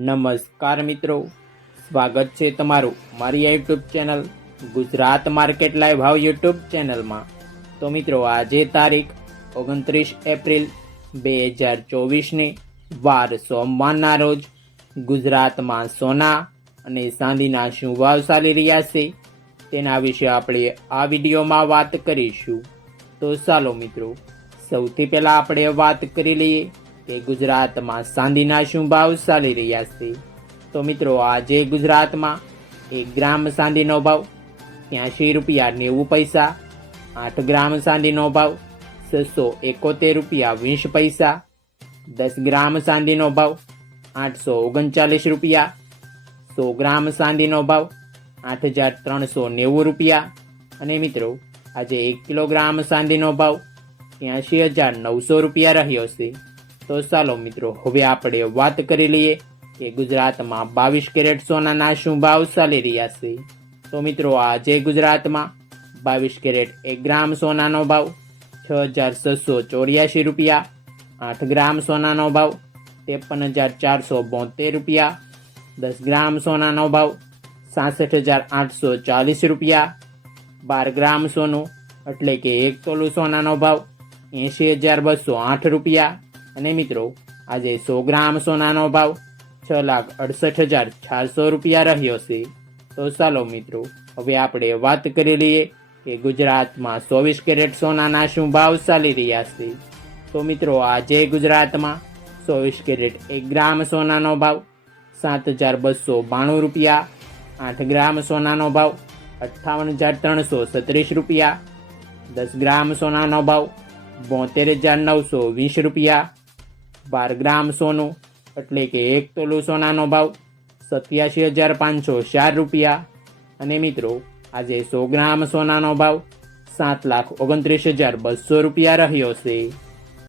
નમસ્કાર મિત્રો. સ્વાગત છે તમારું મારી YouTube channel Gujarat market live હાવ યુટ્યુબ ચેનલમાં તો મિત્રો, આજે તારીખ ઓગણત્રીસ એપ્રિલ બે હજાર ચોવીસની વાર સોમવારના રોજ ગુજરાતમાં સોના અને ચાંદીના શું ભાવ ચાલી રહ્યા છે તેના વિશે આપણે આ વિડીયોમાં વાત કરીશું. તો ચાલો મિત્રો, સૌથી પહેલાં આપણે વાત કરી લઈએ કે ગુજરાતમાં ચાંદીના શું ભાવ ચાલી રહ્યા છે. તો મિત્રો, આજે ગુજરાતમાં એક ગ્રામ ચાંદીનો ભાવ, ત્યાંશી રૂપિયા નેવું પૈસા, આઠ ગ્રામ ચાંદીનો ભાવ, છસો એકોતેર રૂપિયા વીસ પૈસા, દસ ગ્રામ ચાંદીનો ભાવ, આઠસો ઓગણચાલીસ રૂપિયા, સો ગ્રામ ચાંદીનો ભાવ, આઠ હજાર ત્રણસો નેવું રૂપિયા. અને મિત્રો, આજે એક કિલોગ્રામ ચાંદીનો ભાવ, ત્યાંશી હજાર નવસો રૂપિયા રહ્યો છે. તો ચાલો મિત્રો, હવે આપણે વાત કરી લઈએ કે ગુજરાતમાં બાવીસ કેરેટ સોનાના શું ભાવ ચાલી રહ્યા છે. તો મિત્રો આજે ગુજરાતમાં બાવીસ કેરેટ એક ગ્રામ સોનાનો ભાવ, છ હજાર છસો ચોર્યાસી રૂપિયા, આઠ ગ્રામ સોનાનો ભાવ, ત્રેપન હજાર ચારસો બોતેર રૂપિયા, દસ ગ્રામ સોનાનો ભાવ, સાસઠ હજાર આઠસો ચાલીસ રૂપિયા, બાર ગ્રામ સોનું, એટલે કે એક તોલું સોનાનો ભાવ, એંશી હજાર બસો આઠ રૂપિયા અને મિત્રો, આજે સો ગ્રામ સોનાનો ભાવ છ લાખ અડસઠ હજાર ચારસો રૂપિયા રહ્યો છે. તો ચાલો મિત્રો, હવે આપણે વાત કરી લઈએ કે ગુજરાતમાં ચોવીસ કેરેટ સોનાના શું ભાવ ચાલી રહ્યા છે. તો મિત્રો, આજે ગુજરાતમાં ચોવીસ કેરેટ એક ગ્રામ સોનાનો ભાવ સાત હજાર બસો બાણું રૂપિયા, આઠ ગ્રામ સોનાનો ભાવ અઠ્ઠાવન હજાર ત્રણસો સત્રીસ રૂપિયા, દસ ગ્રામ સોનાનો ભાવ બોતેર હજાર નવસો વીસ રૂપિયા બાર ગ્રામ સોનું, એટલે કે એક તોલું સોનાનો ભાવ સત્યાસી હજાર પાંચસો ચાર રૂપિયા. અને મિત્રો, આજે સો ગ્રામ સોનાનો ભાવ સાત લાખ ઓગણત્રીસ હજાર બસો રૂપિયા રહ્યો છે.